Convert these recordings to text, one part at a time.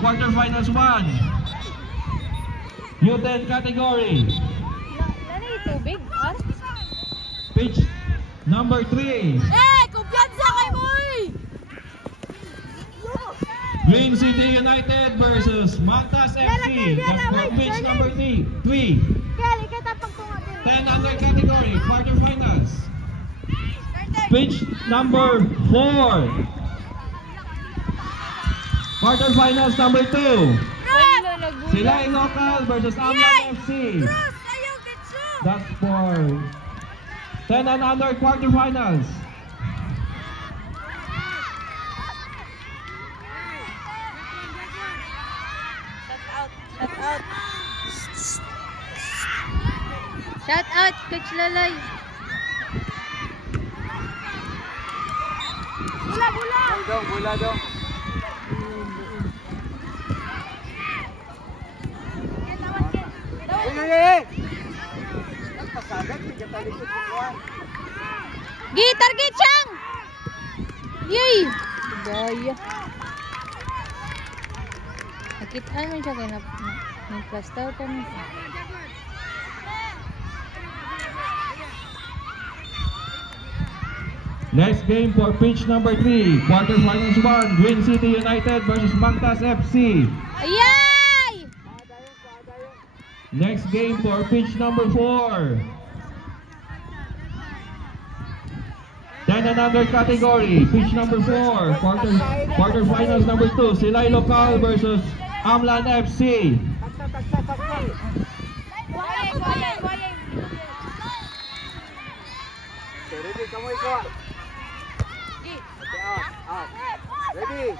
quarterfinals 1. U10 category. Nani tubig? Ah? Pitch number 3. Kumpiyansa kay Moy! Green City United versus Mantas FC. That's for pitch number 3. Kaya, kita pagtungatin. 10 under category, quarterfinals. Pitch number 4. Quarterfinals number 2. Silay Local versus Amlan FC. That's for 10 and under quarterfinals. Shout out, Coach Lalay. Bola dong. Target siyang! Yay! Gaya. Nakitaan mo siya kaya may plaster ka mo. Next game for pitch number 3, quarterfinals 1, Green City United versus Mantas FC. Ayay! Next game for pitch number 4. 10 and under category, pitch number 4, quarterfinals number 2, Silay Local versus Amlan FC. Ready, kamu ikut. Ready.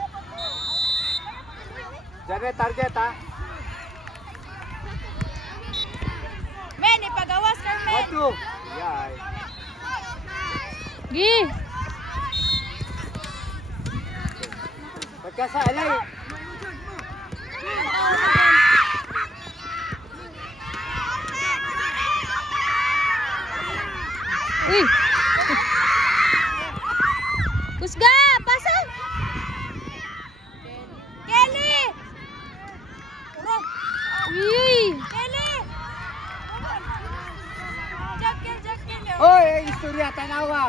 Jangan target ha. Men, ipagawas ka, men! Satu. Ya. Gi! Pagkasa alay. Uy! Kusga! Pasok! Kelly! Uy! Kelly! Jack. Hoy, istorya tanawa.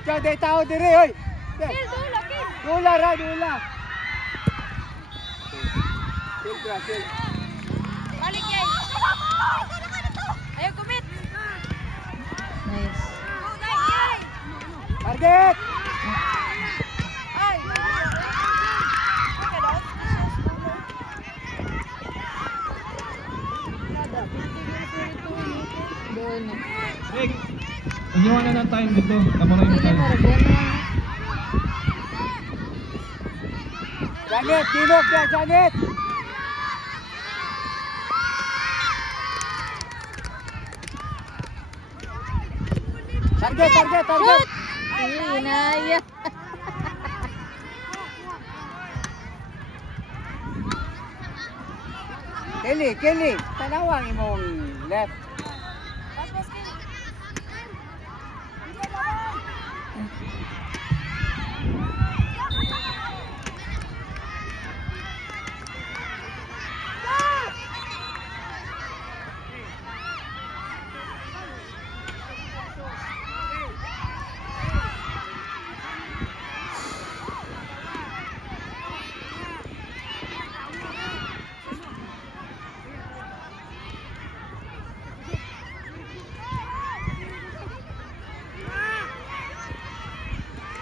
Jadi tahu diri, hoy. Kill. Dula. Kill. Balik yan! Ayaw kumit! Nice. Target. Doon. Rick, iniwan na ng time dito. Kamuray mo Hindi time. mo rin. Janet, tinok ya, Janet. Target. Shoot! Ayun na yan. Kelly, tanawang imong left.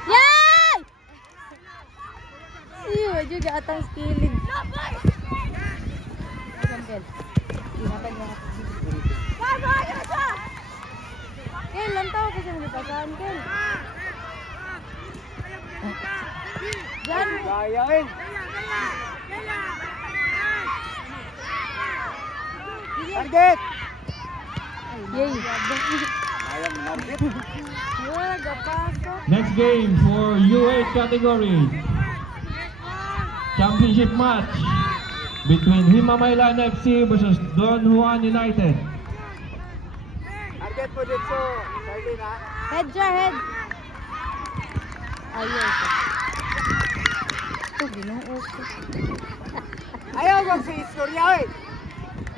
Yay! Iyo, juga atang skilling. Sambil. Ingatan mo. Kel, lantaw ko siyang lipasan, Kel. Jan. Gayain. Target. Yay. Ayam target. Wala, gapasok. Next game for U8 category. Championship match between Himamaylan FC versus Don Juan United. Target po dito, Charlene ha. Head, Jar, head. Ayos. to, Ginoo ko. Ayaw mo sa istorya, oy.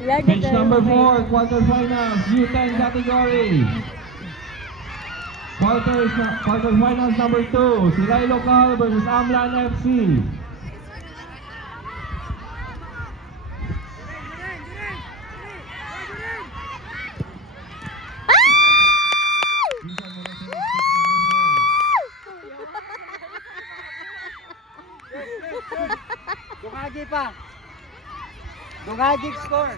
Lagi Pitch tayo number may- 4, quarterfinals, U10 category. Quarterfinals number 2, Silay Local versus Amlan FC. Dungagi pa. Dungagi score.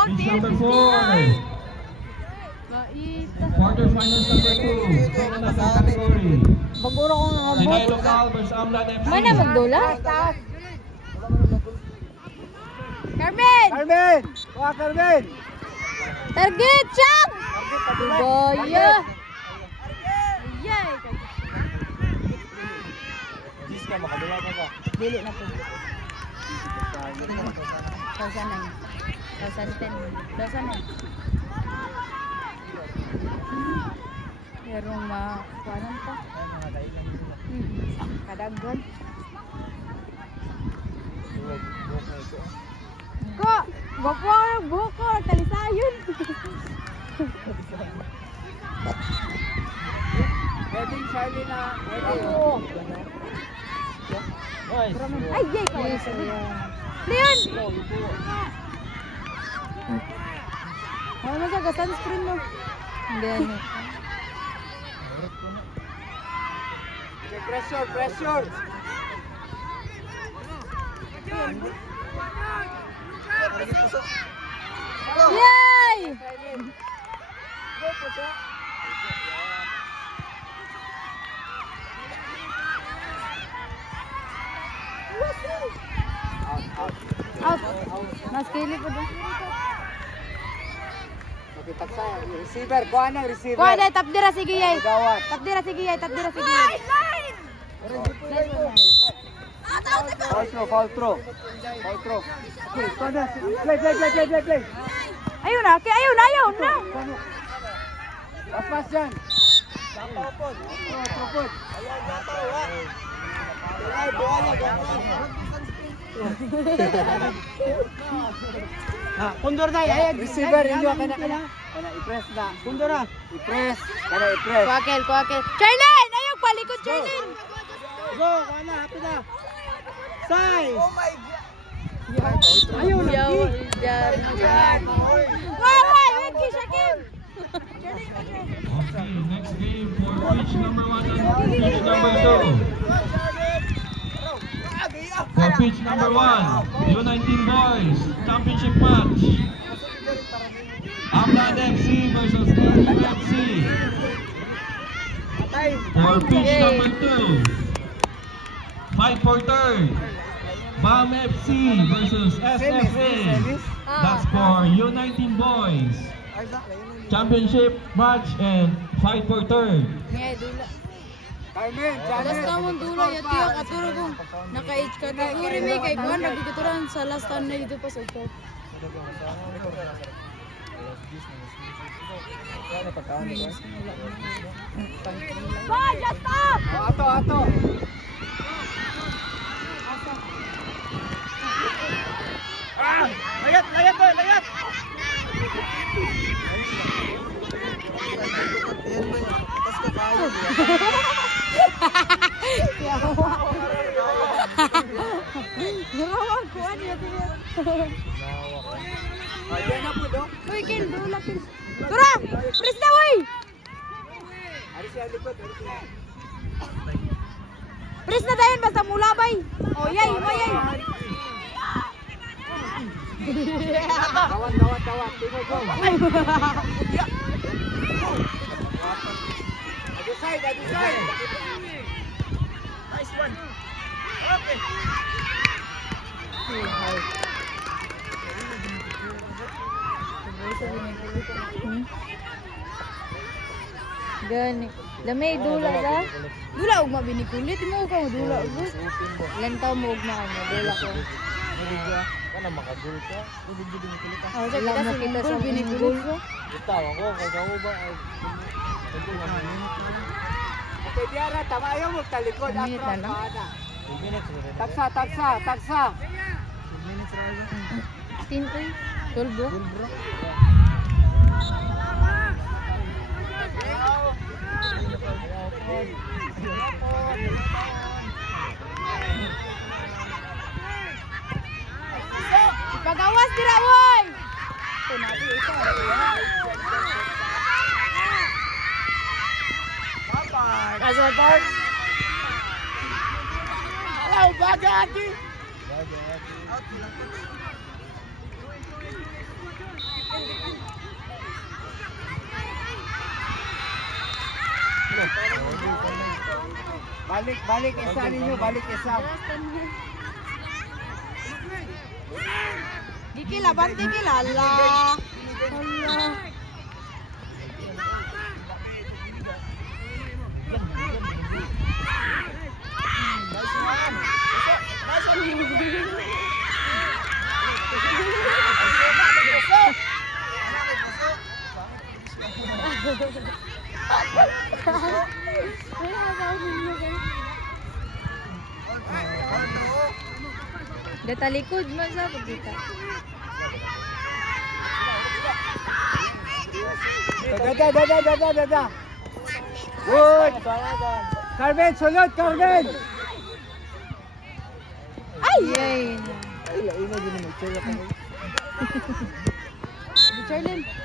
Pitch number 4, Maita. quarterfinals number 2, Canada category. Baguro kong Silay nakabot. Local versus Amlan FC. May na magdula? Carmen! Carmen! Kuha Carmen! Target! Cham! Target, patuloy. Gaya! Ayay! Jis ka, makadula ka ba? Dili na po. 1,009. 1,010. 1,009. Pero kuanan pa. Kadaghan. Ko! Gwapo ang buhok ko! Talisayon! Wedding Charlie na. Wedding. Ay, yay! Leon! Ano mo sa sunscreen mo? Hindi, ano. Pressure, pressure. Yay! Go, puso. Out! Mas kili po doon. Okay, taksa. Receiver, kuha ng receiver. Kuha dahil, tap dira, sige yay! Gawat. Tap dira, sige yay! Tap dira, sige yay! Foul throw, foul throw. Foul throw. Okay, kuha na. Play. Ayun na, ayun na, ayun na! Pas dyan. Tapapon. Tapapon. Ay, buhala, Kundor na, receiver, inyo kana. Kana i-press na. Kundor na. I-press. Kana i-press. Kuakel, kuakel. Charlene! Ayaw, palikod, Charlene! Go, kana, hapit na. Size. Oh my God. Ayun na. Yaw, dyan. Waway, wait, Kisha Kim! Okay, next game for pitch number 1 and pitch number 2. For pitch number 1, U19 Boys Championship match. Amlan FC versus LUFC. For pitch number 2, fight for third. BAM FC versus SFA. That's for U19 Boys Championship match and fight for third. Ngayon, dula. Carmen, Last time ang dula, yati yung katuro kong naka-age category may kay Kuan, nagkikaturan sa last time na dito pa sa ito. Boy, just stop! Ato. Layat boy, layat. Narawang Kuan, yati yun. Ayan na po do. Uy, Kel, dula, Kel. Tura! Pres na, uy! Ari siya likod, ari siya. Pres na dayon, basta mulabay. O, yay, mo yay. Dawat. Tingog go. Other side. Nice one. Okay. Gani. Lamay dula sa. Dula ug mabinikulit mo ka dula ug. Lantaw mo ug na dula ko. Kana makagul ka. Bibigyan mo kulit ka. Oh, sa kita sa goal, binigul ko. Itawa ko kay sa uba ay. Okay, diara tama ayaw mo talikod Minute na lang. Taksa. 10 ay. 12 bro. Pagawas dira woy. Kasabag. Hello, bagati. Balik isa ninyo, balik isa. Gikila banti kilala. Allah. Gatalikod man sa pagkita. Dada. Good. Carmen, sulod, Carmen. Ay! Yay! Ay, laina din mo. Charlene.